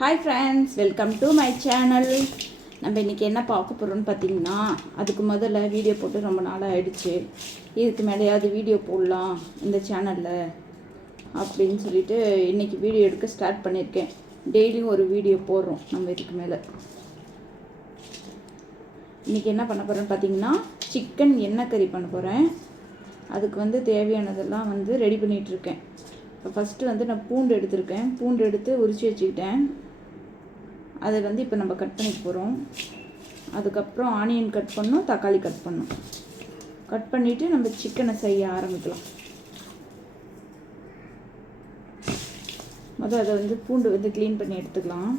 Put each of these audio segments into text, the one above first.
Hi friends, welcome to my channel. நம்ம இன்றைக்கி என்ன பார்க்க போகிறோன்னு பார்த்தீங்கன்னா, அதுக்கு முதல்ல வீடியோ போட்டு ரொம்ப நாளாக ஆயிடுச்சு. இதுக்கு மேலேயாவது வீடியோ போடலாம் இந்த சேனலில் அப்படின்னு சொல்லிட்டு இன்றைக்கி வீடியோ எடுக்க ஸ்டார்ட் பண்ணியிருக்கேன். டெய்லியும் ஒரு வீடியோ போடுறோம் நம்ம இதுக்கு மேலே. இன்றைக்கி என்ன பண்ண போகிறேன்னு பார்த்தீங்கன்னா, சிக்கன் எண்ணெய் கறி பண்ண போகிறேன். அதுக்கு தேவையானதெல்லாம் ரெடி பண்ணிகிட்ருக்கேன். இப்போ ஃபஸ்ட்டு நான் பூண்டு எடுத்திருக்கேன். பூண்டு எடுத்து உரித்து வச்சுக்கிட்டேன். அதை இப்போ நம்ம கட் பண்ணிக்க போகிறோம். அதுக்கப்புறம் ஆனியன் கட் பண்ணணும், தக்காளி கட் பண்ணணும். கட் பண்ணிவிட்டு நம்ம சிக்கனை செய்ய ஆரம்பிக்கலாம். முதல் அதை பூண்டு க்ளீன் பண்ணி எடுத்துக்கலாம்.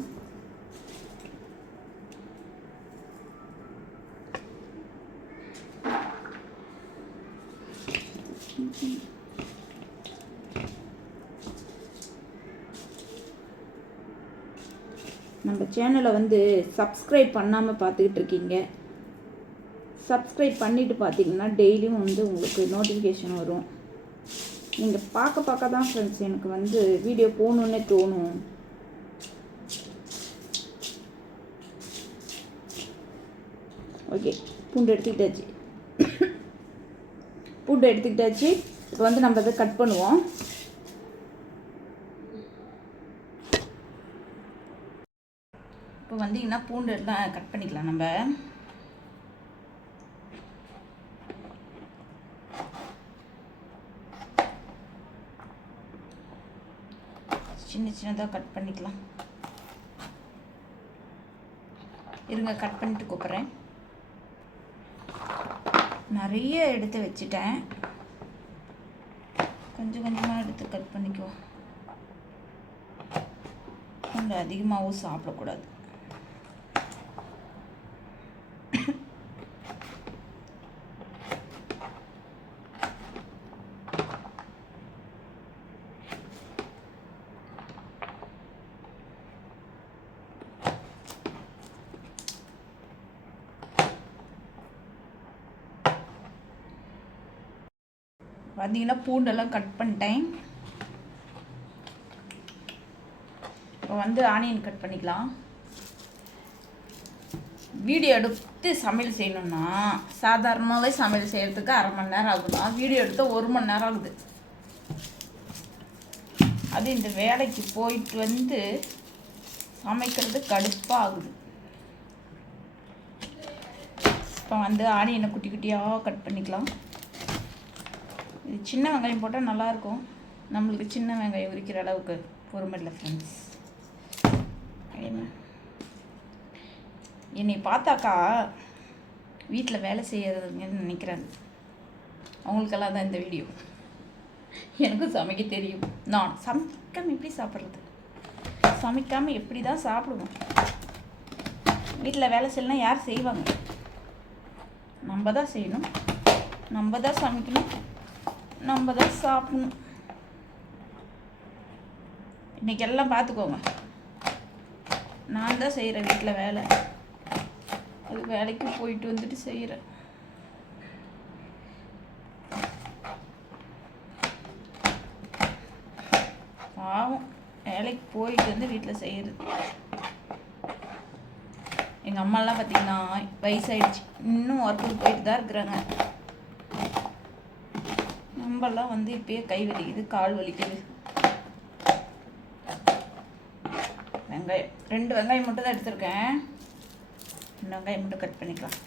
நம்ம சேனலை சப்ஸ்கிரைப் பண்ணாமல் பார்த்துக்கிட்டு இருக்கீங்க. சப்ஸ்கிரைப் பண்ணிவிட்டு பார்த்தீங்கன்னா டெய்லியும் உங்களுக்கு நோட்டிஃபிகேஷன் வரும். நீங்கள் பார்க்க தான் ஃப்ரெண்ட்ஸ் எனக்கு வீடியோ போகணுன்னே தோணும். ஓகே, பூண்டு எடுத்துக்கிட்டாச்சு. இப்போ நம்ம அதை கட் பண்ணுவோம். இப்போ பூண்டு எல்லாம் கட் பண்ணிக்கலாம். நம்ம சின்னதாக கட் பண்ணிக்கலாம். இருங்க, கட் பண்ணிட்டு கூப்பிட்றேன். நிறைய எடுத்து வச்சுட்டேன். கொஞ்சம் கொஞ்சமாக எடுத்து கட் பண்ணிக்குவோம். கொஞ்சம் அதிகமாகவும் சாப்பிடக்கூடாது. பார்த்தீங்கன்னா பூண்டெல்லாம் கட் பண்ணிட்டேன். இப்போ ஆனியன் கட் பண்ணிக்கலாம். வீடியோ எடுத்து சமையல் செய்யணும்னா சாதாரணமாகவே சமையல் செய்கிறதுக்கு அரை மணி நேரம் ஆகுதுன்னா வீடியோ எடுத்து 1 மணி நேரம் ஆகுது. அது இந்த வேலைக்கு போயிட்டு சமைக்கிறது கடுப்பாக ஆகுது. இப்போ ஆனியனை குட்டி குட்டியாக கட் பண்ணிக்கலாம். இது சின்ன வெங்காயம் போட்டால் நல்லாயிருக்கும். நம்மளுக்கு சின்ன வெங்காயம் உரிக்கிற அளவுக்கு பொறுமை இல்லை ஃப்ரெண்ட்ஸ். என்னை பார்த்தாக்கா வீட்டில் வேலை செய்யறதுங்கன்னு நினைக்கிறாங்க. அவங்களுக்கெல்லாம் தான் இந்த வீடியோ. எனக்கும் சமைக்க தெரியும். நான் சமைக்காமல் எப்படி சாப்பிட்றது, சமைக்காமல் எப்படி தான் சாப்பிடுவோம். வீட்டில் வேலை செய்யலாம் யார் செய்வாங்க? நம்ம தான் செய்யணும், நம்ம தான் சமைக்கணும், நம்ம தான் சாப்பிடணும். இன்றைக்கி எல்லாம் பார்த்துக்கோங்க, நான் தான் செய்கிறேன் வீட்டில் வேலை. அது வேலைக்கு போயிட்டு செய்கிறேன். பாவம், வேலைக்கு போயிட்டு வீட்டில் செய்கிறது. எங்கள் அம்மாலாம் பார்த்திங்கன்னா வயசாகிடுச்சு, இன்னும் ஒர்க்குக்கு போயிட்டு தான் இருக்கிறாங்க. நம்மலாம் இப்பயே கை வலிக்குது, கால் வலிக்குது. வெங்காயம் 2 வெங்காயம் மட்டும் தான் எடுத்திருக்கேன். 2 வெங்காயம் மட்டும் கட் பண்ணிக்கலாம்.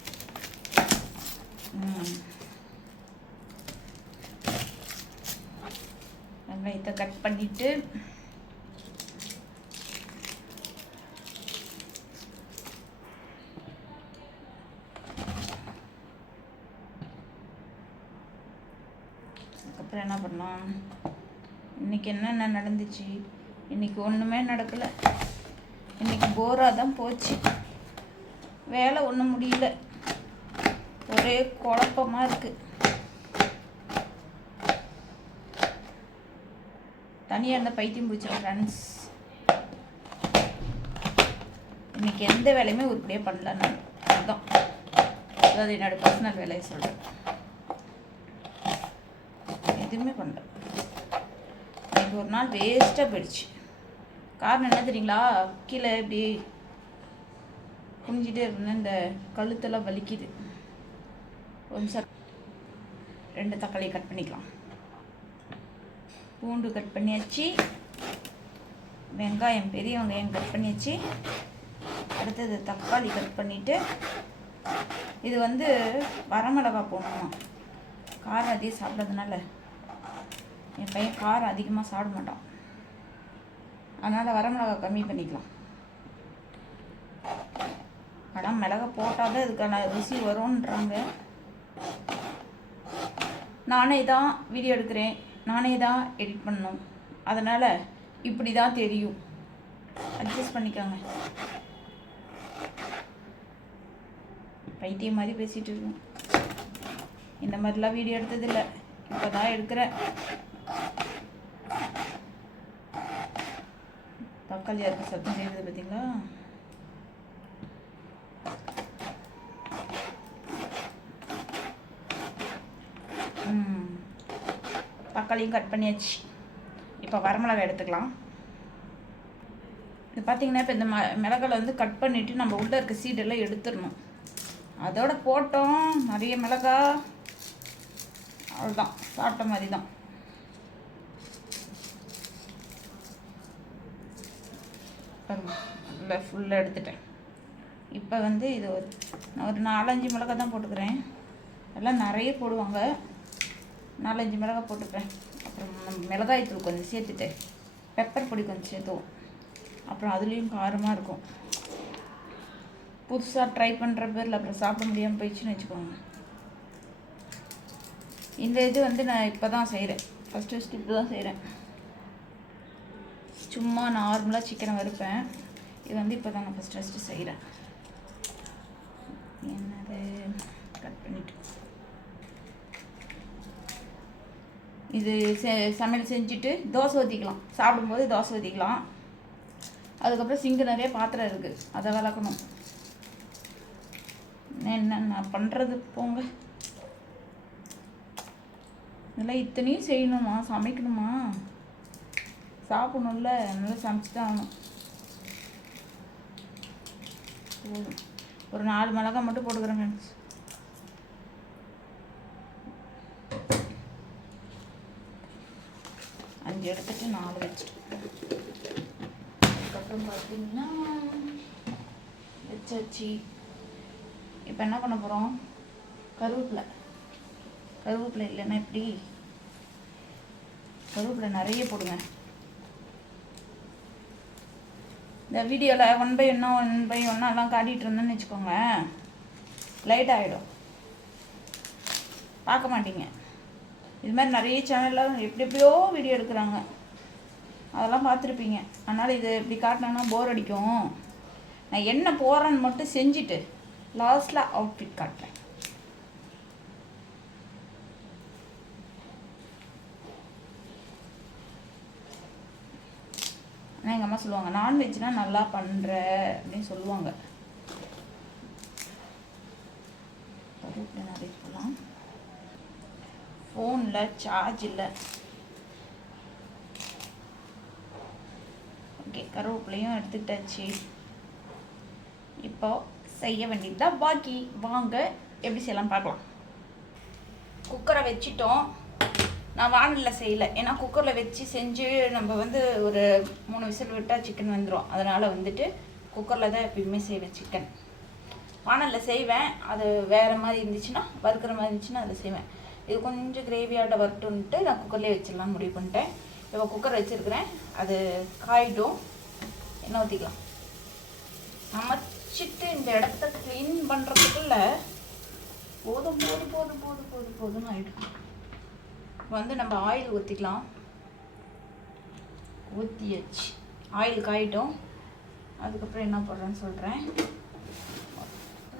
வெங்காயத்தை கட் பண்ணிட்டு அதுக்கப்புறம் என்ன பண்ணோம், இன்றைக்கி என்னென்ன நடந்துச்சு? இன்றைக்கி ஒன்றுமே நடக்கலை. இன்றைக்கி போராக தான் போச்சு. வேலை ஒன்றும் முடியல, ஒரே குழப்பமாக இருக்குது. தனியாக இருந்த பைத்தியம் பிடிச்சிடும் ஃப்ரெண்ட்ஸ். இன்றைக்கி எந்த வேலையுமே உருப்படியாக பண்ணல நான். அதுதான், அதாவது என்னோடய பர்சனல் வேலையை சொல்கிறேன். எதுவுமே பண்ணல. இன்றைக்கி ஒரு நாள் வேஸ்ட்டாக போயிடுச்சு. காரணம் என்ன தெரியுங்களா? கீழே இப்படி குனிஞ்சிட்டே இருந்தேன், இந்த கழுத்தெல்லாம் வலிக்குது. ஒரு நிமிஷம். 2 தக்காளி கட் பண்ணிக்கலாம். பூண்டு கட் பண்ணியாச்சு, வெங்காயம் பெரிய வெங்காயம் கட் பண்ணியாச்சு. அடுத்தது தக்காளி கட் பண்ணிவிட்டு, இது வந்து வரமிளகா போடணுமா, காரம் அதிகம் சாப்பிட்றதுனால. என் பையன் காரம் அதிகமாக சாப்பிட மாட்டான், அதனால் வரமிளகா கம்மி பண்ணிக்கலாம். ஆனால் மிளகா போட்டால் தான் இதுக்கான ருசி வரும்ன்றாங்க. நானே தான் வீடியோ எடுக்கிறேன், நானே தான் எடிட் பண்ணணும், அதனால் இப்படி தான் தெரியும். அட்ஜஸ்ட் பண்ணிக்கோங்க. பைத்தியம் மாதிரி பேசிகிட்டு இருக்கோம். இந்த மாதிரிலாம் வீடியோ எடுத்ததில்லை, இப்போ தான் எடுக்கிறேன். தக்காளி அரைக்க சத்தம் செய்யுது பார்த்தீங்களா? தக்காளியும் கட் பண்ணியாச்சு. இப்போ வரமிளகாய் எடுத்துக்கலாம். இது பார்த்தீங்கன்னா இப்போ இந்த மிளகாய் வந்து கட் பண்ணிவிட்டு நம்ம உள்ளே இருக்க சீடெல்லாம் எடுத்துடணும். அதோட போட்டோம் நிறைய மிளகாய், அவ்வளோதான், சாப்பிட்ட மாதிரி தான். இல்லை ஃபுல்லாக எடுத்துட்டேன். இப்போ வந்து இது நான் ஒரு 4-5 மிளகாய் தான் போட்டுக்கிறேன். எல்லாம் நிறைய போடுவாங்க, 4-5 மிளகாய் போட்டுக்கிறேன். அப்புறம் மிளகாய் தூள் கொஞ்சம் சேர்த்துட்டு பெப்பர் பொடி கொஞ்சம் சேர்த்துவோம். அப்புறம் அதுலேயும் காரமாக இருக்கும். புதுசாக ட்ரை பண்ணுற பேரில் அப்புறம் சாப்பிட முடியாமல் போயிடுச்சுன்னு வச்சுக்கோங்க. இந்த இது வந்து நான் இப்போ தான் செய்கிறேன், ஃபஸ்ட்டு இப்போ தான் செய்கிறேன். சும்மா நார்மலாக சிக்கனை வறுப்பேன். இது வந்து இப்போ தான் நான் ஃபஸ்ட்டு செய்கிறேன். என்னது கட் பண்ணிவிட்டு இது சமையல் செஞ்சுட்டு தோசை ஊற்றிக்கலாம். சாப்பிடும்போது தோசை ஊற்றிக்கலாம். அதுக்கப்புறம் சிங்கு நிறைய பாத்திரம் இருக்குது, அதை விளக்கணும். என்ன நான் பண்ணுறது போங்க. இதெல்லாம் இத்தனையும் செய்யணுமா, சமைக்கணுமா? சாப்பிடணும்ல, நல்லா சமைச்சு தான் ஆகணும். ஒரு 4 மிளகாய் மட்டும் போட்டுக்கிறேன் ஃப்ரெண்ட்ஸ். அஞ்சு எடுத்துட்டு 4 வச்சுட்டு அதுக்கப்புறம் பார்த்தீங்கன்னா வச்சாச்சு. இப்போ என்ன பண்ண போகிறோம்? கருவேப்பிலை இல்லைன்னா எப்படி? கருவேப்பிலை நிறைய போடுங்க. இந்த வீடியோவில் 1 by 1 எல்லாம் காட்டிகிட்டு இருந்தேன்னு வச்சுக்கோங்க, லைட் ஆகிடும், பார்க்க மாட்டீங்க. இது மாதிரி நிறைய சேனலில் எப்படியோ வீடியோ எடுக்கிறாங்க, அதெல்லாம் பார்த்துருப்பீங்க. அதனால் இது இப்படி காட்டினோன்னா போர் அடிக்கும். நான் என்ன போகிறேன்னு மட்டும் செஞ்சுட்டு லாஸ்ட்டில் அவுட்ஃபிட் காட்டுறேன். ஆனால் எங்கள் அம்மா சொல்லுவாங்க, நான்வெஜ்னால் நல்லா பண்ணுற அப்படின்னு சொல்லுவாங்க. நிறைய போகலாம். ஃபோனில் சார்ஜ் இல்லை. ஓகே, கருவேப்பிலையும் எடுத்துக்கிட்டாச்சு. இப்போ செய்ய வேண்டியதுதான் பாக்கி. வாங்க எப்படி செய்யலாம் பார்க்கலாம். குக்கரை வச்சுட்டோம். நான் வானலில் செய்யலை, ஏன்னா குக்கரில் வச்சு செஞ்சு நம்ம வந்து ஒரு 3 விசில் விட்டால் சிக்கன் வந்துடும். அதனால் வந்துட்டு குக்கரில் தான் எப்பயுமே செய்வேன் சிக்கன். வானலில் செய்வேன், அது வேறு மாதிரி இருந்துச்சுன்னா, வறுக்கிற மாதிரி இருந்துச்சுன்னா அதில் செய்வேன். இது கொஞ்சம் கிரேவியாட்ட வரட்டுன்ட்டு நான் குக்கர்லேயே வச்சிடலாம் முடிவு பண்ணிட்டேன். இப்போ குக்கர் வச்சுருக்கிறேன், அது காயிட்டும். எண்ணெய் ஊற்றிக்கலாம். சமைச்சிட்டு இந்த இடத்த க்ளீன் பண்ணுறதுக்குள்ள போதும்னு ஆகிடும். இப்போ வந்து நம்ம ஆயில் ஊற்றிக்கலாம். ஊற்றியாச்சு, ஆயில் காயிட்டும். அதுக்கப்புறம் என்ன போடுறேன்னு சொல்கிறேன்.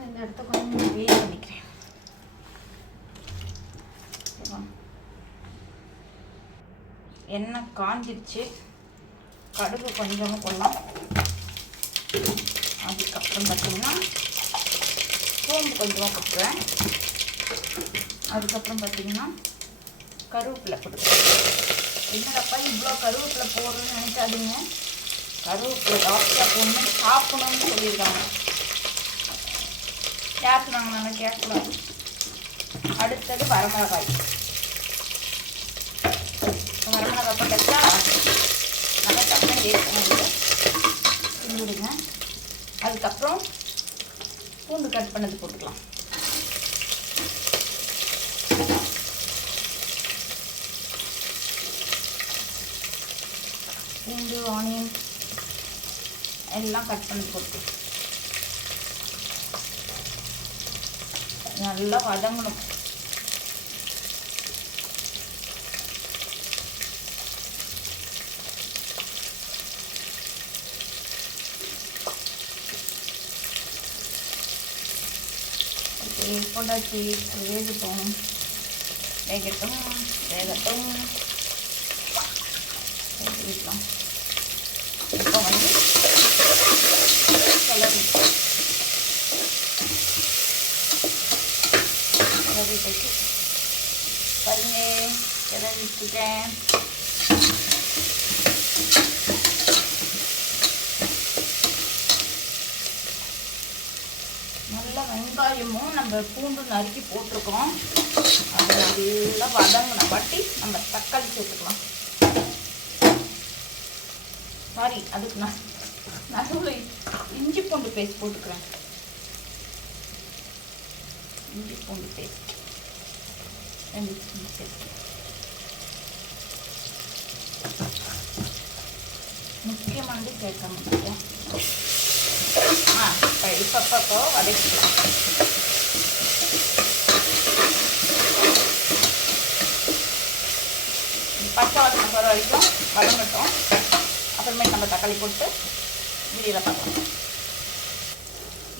இந்த இடத்த கொஞ்சம் வேக பண்ணிக்கிறேன். எண்ணெய் காஞ்சிடுச்சு, கடுகு கொஞ்சமாக போடலாம். அதுக்கப்புறம் பார்த்திங்கன்னா சோம்பு கொஞ்சமாக போட்டுருவேன். அதுக்கப்புறம் பார்த்திங்கன்னா கருவேப்பிலை போட்டுக்கிறேன். என்னடப்பா இவ்வளோ கருவேப்பிலை போடுறேன்னு நினைக்காதீங்க, கருவேப்பிலை லாஸ்ட்டாக போடணும், சாப்பிடணும்னு சொல்லியிருக்காங்க. யார் சொன்னாங்க? நாங்கள் கேட்கக்கூடாது. அடுத்தது வரமிளகாய். வரமிளகாய் போட்டா நல்லா டக்குனு வேஸ்ட் விடுங்க. அதுக்கப்புறம் பூண்டு கட் பண்ணது போட்டுக்கலாம். பூண்டு, ஆனியன் எல்லாம் கட் பண்ணி போட்டு நல்லா வதங்கணும். போட்டாச்சு, வேகட்டும் வேகட்டும் வேகட்டும் வேகலாம். இப்போ வந்து கிளறி வச்சு பாருங்க, கிளறி வச்சுட்டேன். நல்லா வெங்காயமும் நம்ம பூண்டு நறுக்கி போட்டிருக்கோம். அது நல்லா வதங்கின வாட்டி நம்ம தக்காளி சேர்த்துக்கலாம். சாரி, அதுக்கு நான் நடுவில் இஞ்சி பூண்டு பேஸ்ட் போட்டுக்கிறேன். இஞ்சி பூண்டு பேஸ்ட் 2 ஸ்பூன் சேர்த்து. முக்கியமானது சேர்க்க முடியும். இப்போ வதக்கிக்கலாம். பச்சை வாசனை போகிற வரைக்கும் வதங்கட்டும். அப்புறமே நம்ம தக்காளி போட்டு வீடியோவில் பார்க்கலாம்.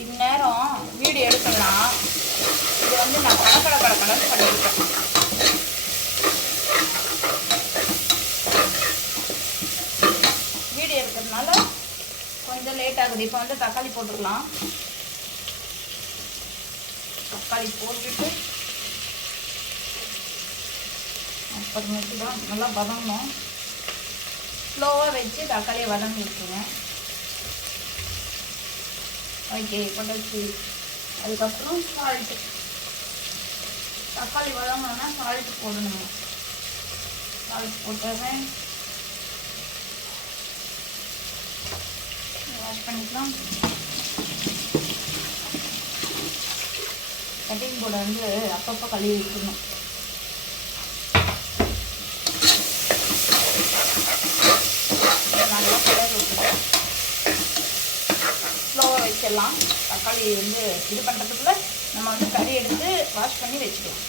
இந்நேரம் வீடியோ எடுக்கலாம். இது வந்து நான் கடற்கடன்னு பண்ணியிருக்கேன். வீடியோ எடுக்கிறதுனால கொஞ்சம் லேட் ஆகுது. இப்போ வந்து தக்காளி போட்டுக்கலாம். தக்காளி போட்டுட்டு அப்புறமேட்டு தான் நல்லா வதங்கணும். ஸ்லோவாக வச்சு தக்காளியை வதங்கி விட்டுருங்க. ஓகே, போட்டாச்சு. அதுக்கப்புறம் சால்ட்டு. தக்காளி வதங்கணும்னா சால்ட்டு போடணும். சால்ட் போட்டுறேன். வாஷ் பண்ணிக்கலாம். கட்டிங் போர்டை வந்து அப்பப்போ கழுவி வச்சிடணும். நல்லா கிளறி விட்டுருக்கோம். ஸ்லோவாக வச்சிடலாம். தக்காளி வந்து இது பண்ணுறதுக்குள்ள நம்ம வந்து கறி எடுத்து வாஷ் பண்ணி வச்சுக்கலாம்.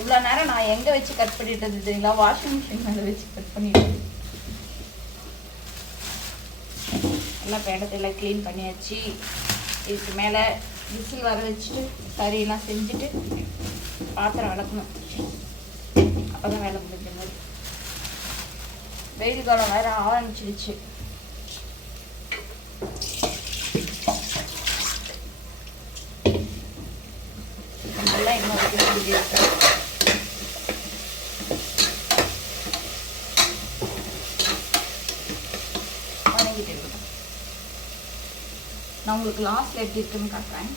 இவ்வளோ நேரம் நான் எங்கே வச்சு கட் பண்ணிட்டு தெரியுங்களா? வாஷிங் மிஷின் மேலே வச்சு கட் பண்ணிட்டு. எல்லாம் பேடத்தெல்லாம் க்ளீன் பண்ணியாச்சு. இதுக்கு மேலே விசில் வர வச்சுட்டு கறியெல்லாம் செஞ்சுட்டு பாத்திரம் விளக்கணும். அப்போ தான் வேலை முடிஞ்ச மாதிரி. வெயில் காலம் வேறு ஆரம்பிச்சிடுச்சு. நல்லா இன்னும் வணங்கிட்டு இருக்கட்டும். நான் உங்களுக்கு லாஸ்ட்ல எப்படி இருக்குன்னு காட்டுறேன்.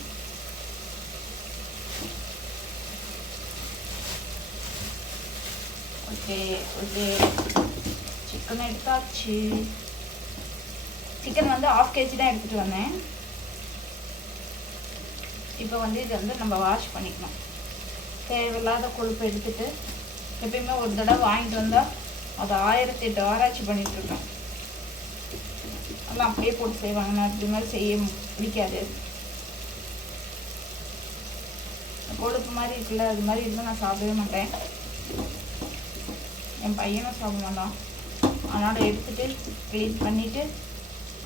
ஓகே ஓகே, சிக்கன் எடுத்தாச்சு. சிக்கன் வந்து 1/2 kg தான் எடுத்துகிட்டு வந்தேன். இப்போ வந்து இதை வந்து நம்ம வாஷ் பண்ணிக்கணும். தேவையில்லாத கொழுப்பு எடுத்துட்டு, எப்பயுமே ஒரு தடவை வாங்கிட்டு வந்தால் அது 1008 ஆராய்ச்சி பண்ணிகிட்ருக்கோம். அதெல்லாம் அப்படியே போட்டு செய்வாங்க. நான் இப்படி மாதிரி செய்ய பிடிக்காது. கொழுப்பு மாதிரி இருக்குல்ல, அது மாதிரி இருந்தால் நான் சாப்பிடவே மாட்டேன். என் பையனும் சாப்பிட மாட்டான். அதனால் எடுத்துகிட்டு க்ளீன் பண்ணிவிட்டு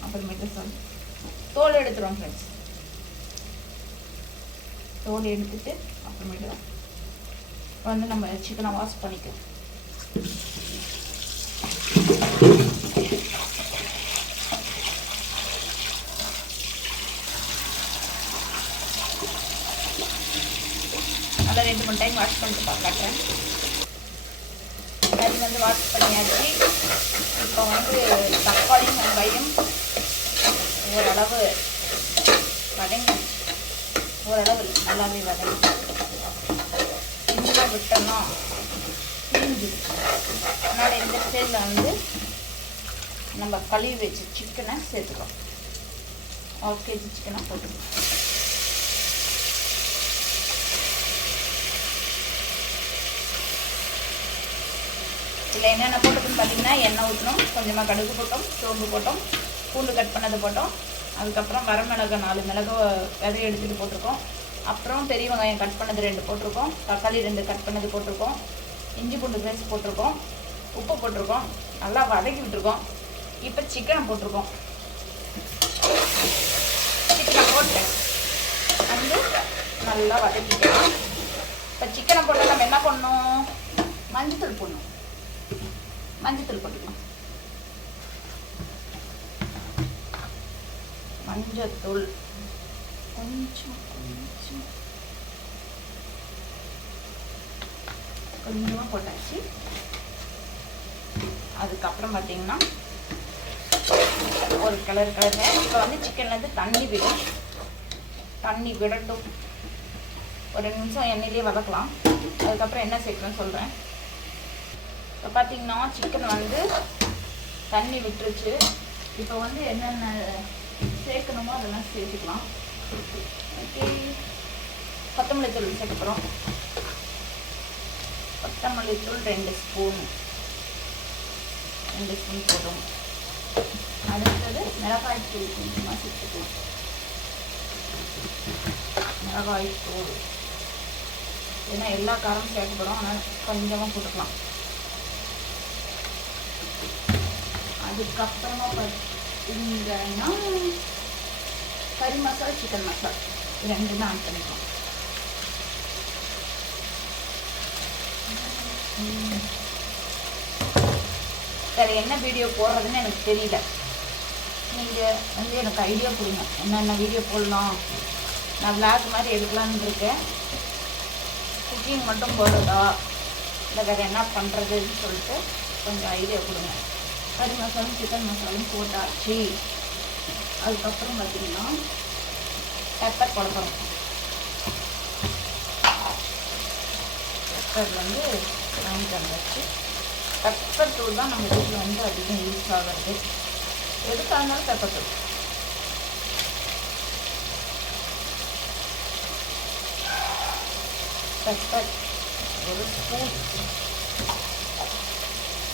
அப்புறமேட்டு சாப்பிடு. தோல் எடுத்துருவோம் ஃப்ரெண்ட்ஸ். தோல் எடுத்துட்டு அப்புறமேட்டு தான் வந்து நம்ம சிக்கனை வாஷ் பண்ணிக்கலாம். நல்லா 2-3 டைம் வாஷ் பண்ணிட்டு காட்டுறேன். முன்னாடி வந்து வாஷ் பண்ணியாச்சு. இப்போ வந்து தக்காளி வெங்காயம் ஓரளவு வதங்கி ஓரளவு நல்லாவே வதங்கி இன்னும் விட்டோம்னா பிரிஞ்சிடும். அதனால் இந்த ஸ்டேஜில் வந்து நம்ம கழுவி வச்சு சிக்கனை சேர்த்துக்கலாம். 1 kg சிக்கனை போட்டுக்கலாம். இதில் என்னென்ன போட்டதுன்னு பார்த்தீங்கன்னா எண்ணெய் ஊற்றணும், கொஞ்சமாக கடுகு போட்டோம், சோம்பு போட்டோம், பூண்டு கட் பண்ணது போட்டோம், அதுக்கப்புறம் வரமிளகாய் 4 மிளகு விதையை எடுத்துகிட்டு போட்டிருக்கோம், அப்புறம் பெரிய வெங்காயம் கட் பண்ணது 2 போட்டிருக்கோம், தக்காளி 2 கட் பண்ணது போட்டிருக்கோம், இஞ்சி பூண்டு பேஸ்ட் போட்டிருக்கோம், உப்பு போட்டிருக்கோம், நல்லா வதக்கி விட்டுருக்கோம். இப்போ சிக்கனை போட்டிருக்கோம். சிக்கனை போட்டு வந்து நல்லா வதக்கிக்கலாம். இப்போ சிக்கனை போட்டு நம்ம என்ன பண்ணணும், மஞ்சத்தூள் போடணும். மஞ்சத்தூள் போட்டுக்கலாம். மஞ்சத்தூள் கொஞ்சம் கொஞ்சமாக போட்டாச்சு. அதுக்கப்புறம் பார்த்தீங்கன்னா ஒரு கலர் இப்போ வந்து சிக்கன்லேருந்து தண்ணி விடட்டும். ஒரு 2 நிமிஷம் எண்ணெயிலே வதக்கலாம். அதுக்கப்புறம் என்ன சேர்க்கணும்னு சொல்கிறேன். இப்போ பார்த்தீங்கன்னா சிக்கன் வந்து தண்ணி விட்டுருச்சு. இப்போ வந்து என்னென்ன சேர்க்கணுமோ அதெல்லாம் சேர்த்துக்கலாம். ஓகே, கொத்தமல்லி தூள் சேர்க்குறோம். கொத்தமல்லி தூள் 2 ஸ்பூன் போடும். அடுத்தது மிளகாய் தூள் கொஞ்சமாக சேர்த்துக்கலாம். மிளகாய் தூள் ஏன்னா எல்லா காரமும் சேர்க்கப்படும், ஆனால் கொஞ்சமாக போட்டுக்கலாம். அதுக்கப்புறமா பார்த்தீங்கன்னா கறி மசாலா, சிக்கன் மசாலா 2 ஆட் பண்ணிக்கலாம். வேறு என்ன வீடியோ போடுறதுன்னு எனக்கு தெரியல. நீங்கள் வந்து எனக்கு ஐடியா கொடுங்க, என்னென்ன வீடியோ போடலாம். நான் விளாக் மாதிரி எடுக்கலான்னு இருக்கேன். குக்கிங் மட்டும் போடுறதா இல்லை வேறு என்ன பண்ணுறதுன்னு சொல்லிட்டு கொஞ்சம் ஐடியா கொடுங்க. கறி மசாலும் சிக்கன் மசாலும் போட்டாச்சு. அதுக்கப்புறம் பார்த்திங்கன்னா பெப்பர் போட போகிறோம். பெப்பர் வந்து வாங்கிட்டு வந்தாச்சு. பெப்பர் தூள் தான் நம்ம வீட்டில் வந்து அதிகம் யூஸ் ஆகிறது. எதுக்காக இருந்தாலும் பெப்பர் தூள். Pepper 1 spoon.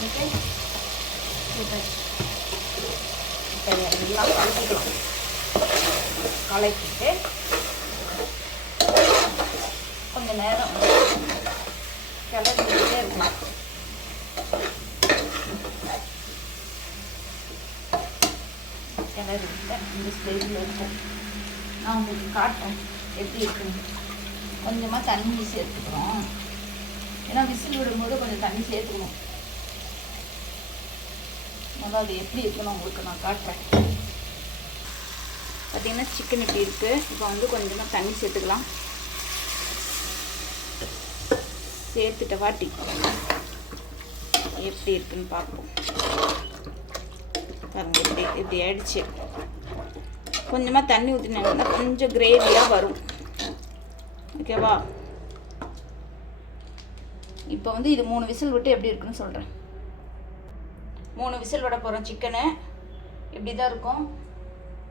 ஓகே, இப்போ எல்லாம் கலக்கிக்கலாம். கலக்கிட்டு கொஞ்சம் நேரம் கிளறிக்கிட்டே இருக்கலாம். கிளறிக்கிட்ட இந்த ஸ்டேஜில் இருக்கும். நான் உங்களுக்கு காட்டுறேன் எப்படி இருக்குன்னு. கொஞ்சமாக தண்ணி சேர்த்துக்கிறோம். ஏன்னா விசில் விடும்போது கொஞ்சம் தண்ணி சேர்த்துக்கணும். முதல்ல அது எப்படி இருக்குன்னு உங்களுக்கு நான் காட்டுறேன். பார்த்திங்கன்னா சிக்கன் இப்படி இருக்குது. இப்போ வந்து கொஞ்சமாக தண்ணி சேர்த்துக்கலாம். சேர்த்துட்ட வாட்டி எப்படி இருக்குன்னு பார்ப்போம். பாருங்கள், இப்படி ஆயிடுச்சு. கொஞ்சமாக தண்ணி ஊற்றினாங்கன்னா கொஞ்சம் கிரேவியாக வரும். ஓகேவா? இப்போ வந்து இது 3 விசில் விட்டு எப்படி இருக்குன்னு சொல்கிறேன். 3 விசில் விட போகிறோம். சிக்கனு இப்படி தான் இருக்கும்.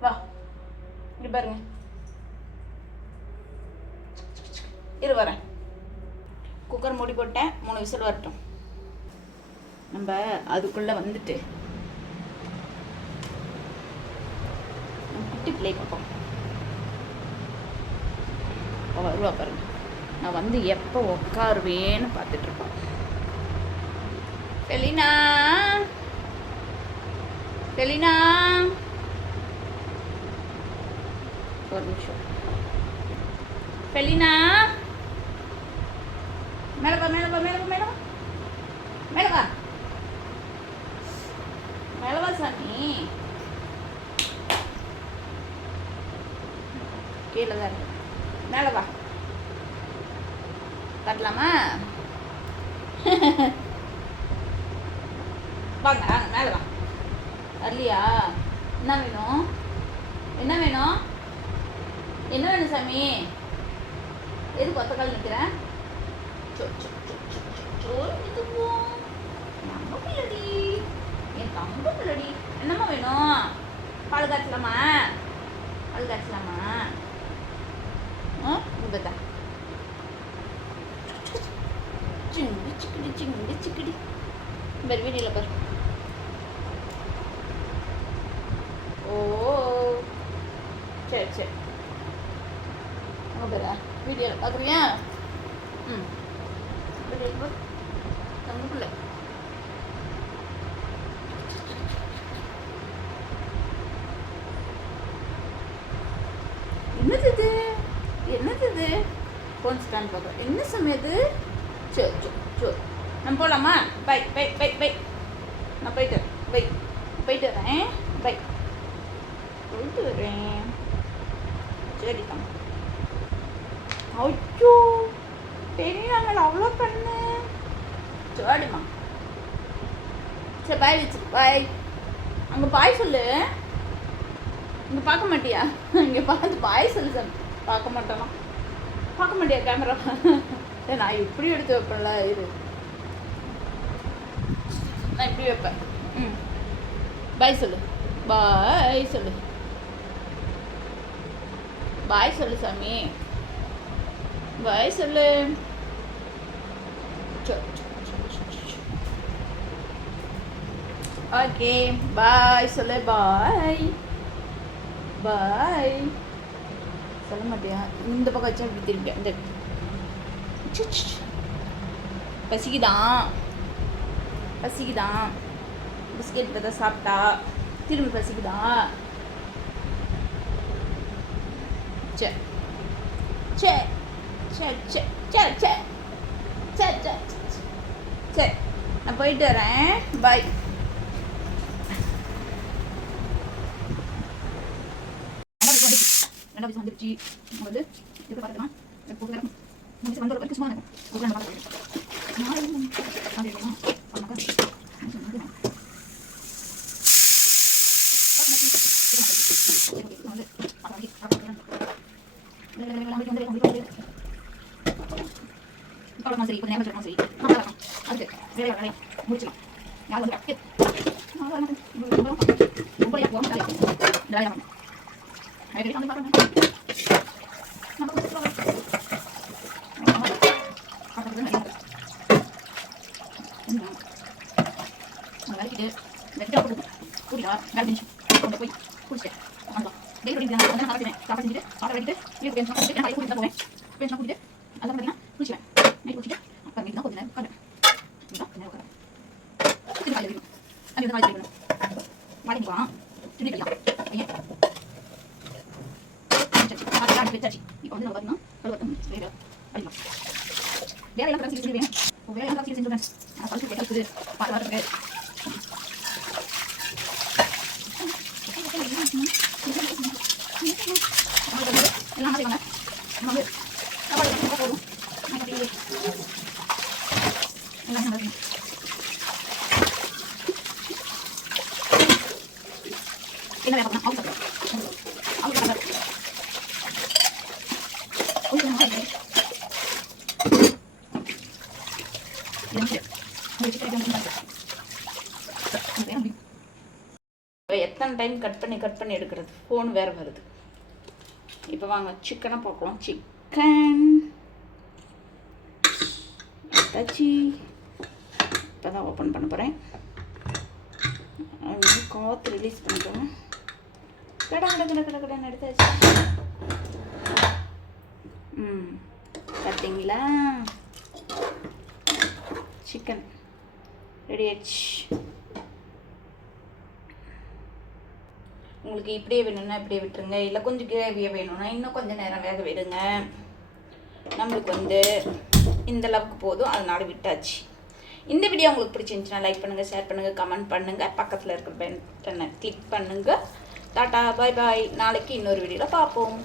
வா, இப்படி பாருங்க. இரு வரேன். குக்கர் மூடி போட்டேன். 3 விசில் வரட்டும். நம்ம அதுக்குள்ளே வந்துட்டு குட்டி பிள்ளை பார்ப்போம். வருவா பாருங்க. நான் வந்து எப்போ உட்காருவேன்னு பார்த்துட்ருப்பேன். ஃபெலினா, ஃபெலினா, ஒரு நிமிஷம். ஃபெலினா, மேலே வா, மேலே வா, மேலே வா, மேலே வா, மேலே வா, மேலே வா சாமி. கீழே தான் இருக்கு. மேலே வா, தட்டலாமா? இல்லையா? என்ன வேணும்? என்ன வேணும்? என்ன வேணும் சாமி? எது கொத்த கால் நிற்கிறேன்? நம்ம பிள்ளடி, என் தங்க பிள்ளடி. என்னம்மா வேணும்? பால் காய்ச்சலாமா? பால் காய்ச்சலாமா? பார்த்தா சிங்கு சிக்கிடி சிங்கு சிக்கிடி. பாரு வீடியோவில் பாரு. ஓ சரி சரி, பாரு வீடியோவில் பார்க்குறியா? ம் வீடியோவில் பாரு தங்க பிள்ளை. என்னது என்னது இது? ஃபோன் ஸ்டாண்ட் பார்க்குறேன். என்ன சமயது? சரி சரி சரி, நம்ம போகலாமா? Bye bye bye bye. நான் போயிட்டு பை போயிட்டு வரேன். பை போயிட்டு வரேன். சரி தான். ஐயோ தெரியாமல் அவ்வளோ கண்ணு. சரிம்மா சரி பாய் வச்சு பாய். அங்கே பாய் சொல்லு. இங்கே பார்க்க மாட்டியா? இங்கே பார்த்து பாய் சொல்லு சார். பார்க்க மாட்டேனா? பார்க்க மாட்டியா கேமரா? நான் இப்படி எடுத்து வைப்பேன்ல, இரு நான் இப்படி வைப்பேன். ம் பாய் சொல்லு. பாய் சொல்லு. பாய் சொல்லு சாமி. பாய் சொல்லு. ஓகே பாய் சொல்லு. பாய் பாய் சொல்ல மாட்டியா? இந்த பக்கம் வச்சா இப்படி திரும்பியா? இந்த பசிக்குதான் பசிக்குதான். பிஸ்கெட் இப்போ தான் சாப்பிட்டா, திரும்பி பசிக்குதான். சரி சரி சரி சரி சரி சரி சரி சரி, நான் போயிட்டு வரேன். பாய். ரெண்டாவது வந்துருச்சு. வந்து எப்படி பார்த்துக்கலாம்? முடிச்சு வந்து ஒரு வரைக்கும் சும்மா சரி கொஞ்சம் நேரம் சரி அதுக்கு வேலை வேலை முடிச்சிடலாம். யார் வந்து போய் குடிச்சிட்டேன். சாப்பாடு செஞ்சுட்டு சாப்பாடு வெட்டிட்டு போவேன். பேசலாம் கூட்டிட்டு அதெல்லாம் பார்த்தீங்கன்னா குளிச்சுவேன். நைட் குடிச்சிட்டு அப்புறம் தான் கொஞ்சம் நேரம் உட்காருவேன். திரும்பி காலையில் இருக்கணும். அது வந்து காலையில் இருக்கணும். வாடகை போகலாம். திரும்பி கழிக்கலாம். பையன் வச்சாச்சு. இப்போ வந்து நம்ம பார்த்தீங்கன்னா வேலை அடிக்கலாம். வேலையெல்லாம் சீக்கிரம் செஞ்சுருவேன். வேலையெல்லாம் சீக்கிரம் செஞ்சுருவேன். ஆனால் பரிசு கேட்குது பாட்டு வரதுக்கு. எல்லாம் செய்வாங்க. நம்ம வந்து சாப்பாடு போதும். எல்லாம் நல்லா இருக்கும். என்ன வேலை பண்ணலாம்? அவங்க எத்தனை டைம் கட் பண்ணி எடுக்கிறது? ஃபோன் வேறு வருது. இப்போ வாங்க சிக்கனை பார்க்கலாம். சிக்கன் எடுத்தாச்சு. இப்போ தான் ஓப்பன் பண்ண போகிறேன். காற்று ரிலீஸ் பண்ணிக்கோங்க. கடன் எடுத்தாச்சு. பார்த்தீங்களா? சிக்கன் ரெடி ஆயிடுச்சு. உங்களுக்கு இப்படியே வேணும்னா இப்படியே விட்டுருங்க. இல்லை கொஞ்சம் கிரேவியாக வேணும்னா இன்னும் கொஞ்சம் நேரம் வேக விடுங்க. நம்மளுக்கு வந்து இந்த அளவுக்கு போதும், அதனால விட்டாச்சு. இந்த வீடியோ உங்களுக்கு பிடிச்சிருந்துச்சுன்னா லைக் பண்ணுங்கள், ஷேர் பண்ணுங்கள், கமெண்ட் பண்ணுங்கள், பக்கத்தில் இருக்கிற பெல் பட்டனை கிளிக் பண்ணுங்கள். டாட்டா பாய் பாய். நாளைக்கு இன்னொரு வீடியோவில் பார்ப்போம்.